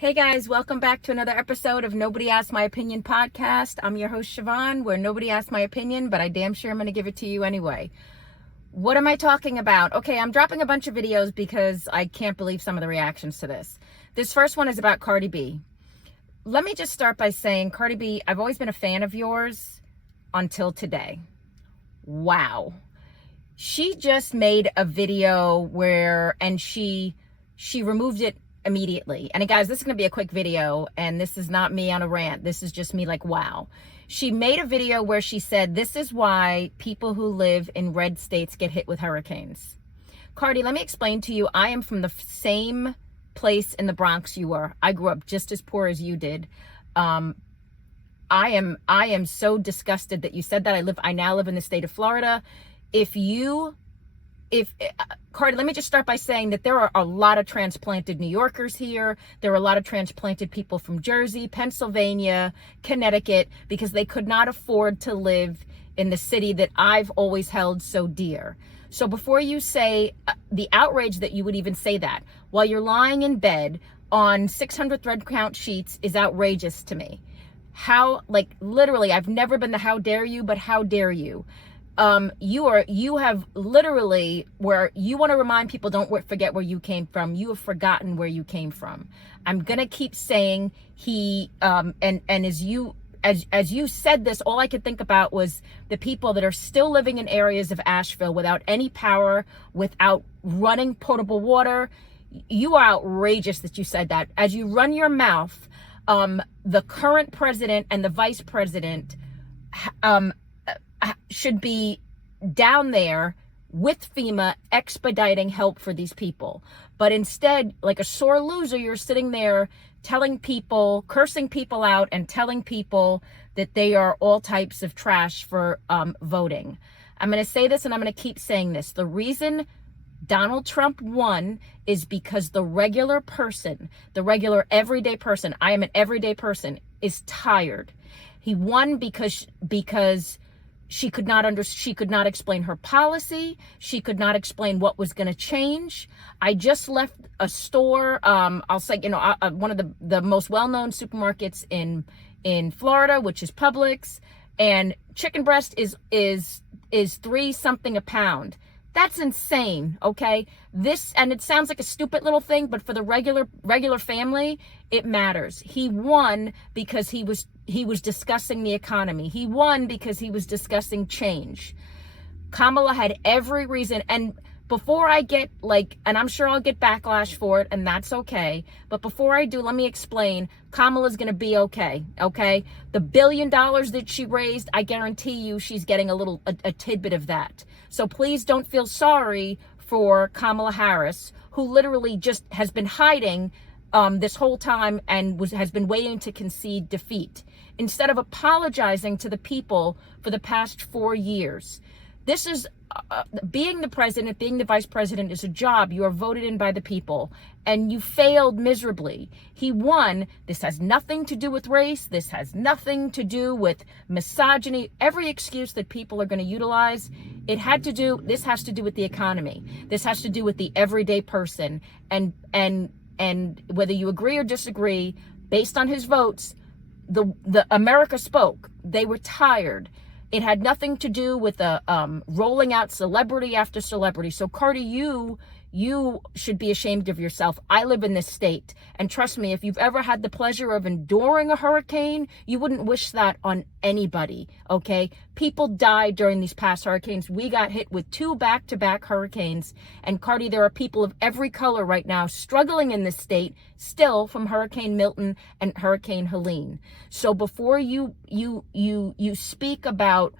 Hey guys, welcome back to another episode of Nobody Asked My Opinion podcast. I'm your host Siobhan, where nobody asked my opinion, but I damn sure I'm going to give it to you anyway. What am I talking about? Okay, I'm dropping a bunch of videos because I can't believe some of the reactions to this. This first one is about Cardi B. Let me just start by saying, Cardi B, I've always been a fan of yours until today. Wow. She just made a video and she removed it immediately. And guys, this is going to be a quick video, and this is not me on a rant. This is just me like, wow. She made a video where she said, this is why people who live in red states get hit with hurricanes. Cardi, let me explain to you. I am from the same place in the Bronx you were. I grew up just as poor as you did. I am so disgusted that you said that. I now live in the state of Florida. Cardi, let me just start by saying that there are a lot of transplanted New Yorkers here. There are a lot of transplanted people from Jersey, Pennsylvania, Connecticut, because they could not afford to live in the city that I've always held so dear. So before you say the outrage that you would even say that while you're lying in bed on 600 thread count sheets is outrageous to me. Literally, I've never been the how dare you, but how dare you? You have literally, where you want to remind people, don't forget where you came from. You have forgotten where you came from. I'm going to keep saying as you said this, all I could think about was the people that are still living in areas of Asheville without any power, without running potable water. You are outrageous that you said that. As you run your mouth, the current president and the vice president, should be down there with FEMA expediting help for these people. But instead, like a sore loser, you're sitting there telling people, cursing people out and telling people that they are all types of trash for voting. I'm going to say this and I'm going to keep saying this. The reason Donald Trump won is because the regular person, the regular everyday person, I am an everyday person, is tired. He won because she could not explain her policy. She could not explain what was going to change. I just left a store. I'll say, one of the most well-known supermarkets in Florida, which is Publix, and chicken breast is $3 something a pound. That's insane. Okay. And it sounds like a stupid little thing, but for the regular family, it matters. He won because he was discussing the economy. He won because he was discussing change. Kamala had every reason. And before I get and I'm sure I'll get backlash for it, and that's okay. But before I do, let me explain. Kamala's going to be okay. Okay. The $1 billion that she raised, I guarantee you she's getting a tidbit of that. So please don't feel sorry for Kamala Harris, who literally just has been hiding this whole time and has been waiting to concede defeat instead of apologizing to the people for the past 4 years. This is being the president, being the vice president is a job. You are voted in by the people, and you failed miserably. He won. This has nothing to do with race. This has nothing to do with misogyny. Every excuse that people are going to utilize, this has to do with the economy. This has to do with the everyday person. And whether you agree or disagree, based on his votes, the America spoke. They were tired. It had nothing to do with rolling out celebrity after celebrity. So Cardi, you should be ashamed of yourself. I live in this state, and trust me, if you've ever had the pleasure of enduring a hurricane, you wouldn't wish that on anybody, okay? People died during these past hurricanes. We got hit with 2 back-to-back hurricanes, and Cardi, there are people of every color right now struggling in this state still from Hurricane Milton and Hurricane Helene. So before you speak about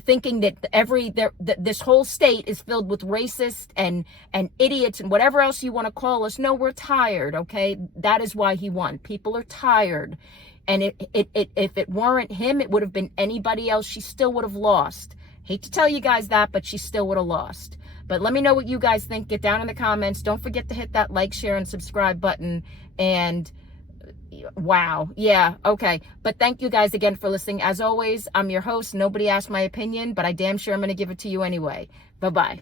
thinking that this whole state is filled with racists and idiots and whatever else you want to call us. No, we're tired. Okay. That is why he won. People are tired. And if it weren't him, it would have been anybody else. She still would have lost. Hate to tell you guys that, but she still would have lost. But let me know what you guys think. Get down in the comments. Don't forget to hit that like, share, and subscribe button. And wow. Yeah. Okay. But thank you guys again for listening. As always, I'm your host. Nobody asked my opinion, but I damn sure I'm going to give it to you anyway. Bye-bye.